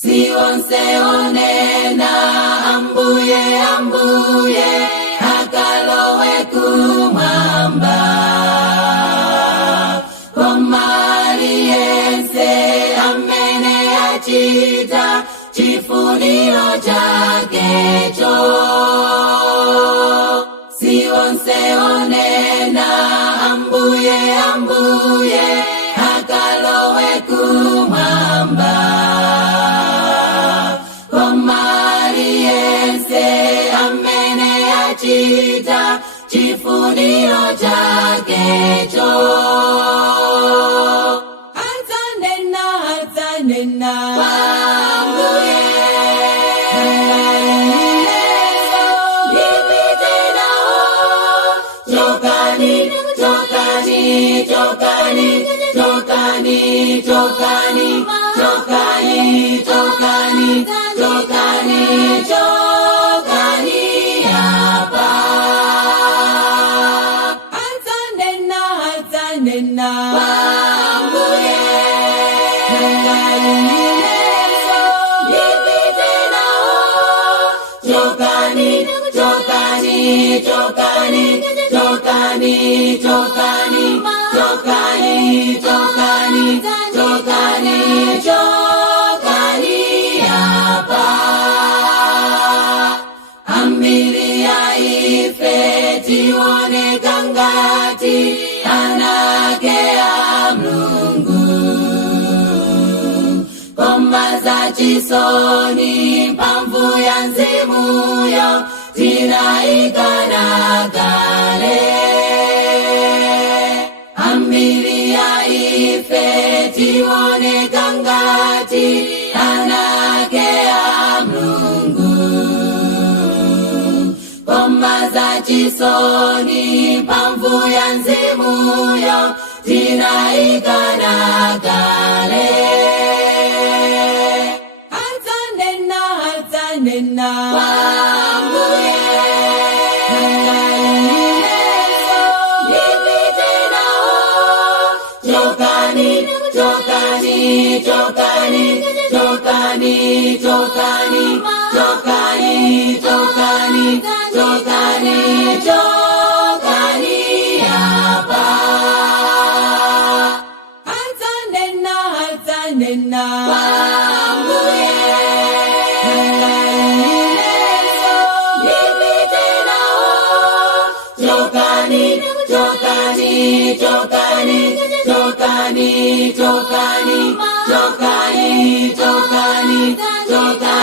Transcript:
Sionseonena ambuye ambuye akalowe kumwamba. Omaliyense amene achita chifuniro chakecho. Sionseonena ambuye ambuye akalowe kumwamba. Omaliyense amene achita chifuniro chakecho. Adzanena ambuye ndipite nawo. Chokani, chokani, chokani, chokani, chokani, chokani, chokani, chokani, chokani apa. Adzanena ambuye ndipite nawo. Chokani, chokani, chokani, chokani, chokani, chokani, chokani, chokani, chokani apa. Ambiri ya ife tioneka ngati anake a Mulungu. Koma za chisoni mphamvu ya Mzimuyo tinayikana kale. Ambiri ya ife tioneka ngati anake a Mulungu. Koma za chisoni mphamvu ya Mzimuyo tinayikana kale. Adzanena ambuye ndipite nawo. Chokani, chokani, chokani, chokani, chokani, chokani, chokani, chokani, chokani apa. Adzanena ambuye ndipite nawo. Chokani, chokani, chokani, chokani, chokani, chokani, chokani, chokani.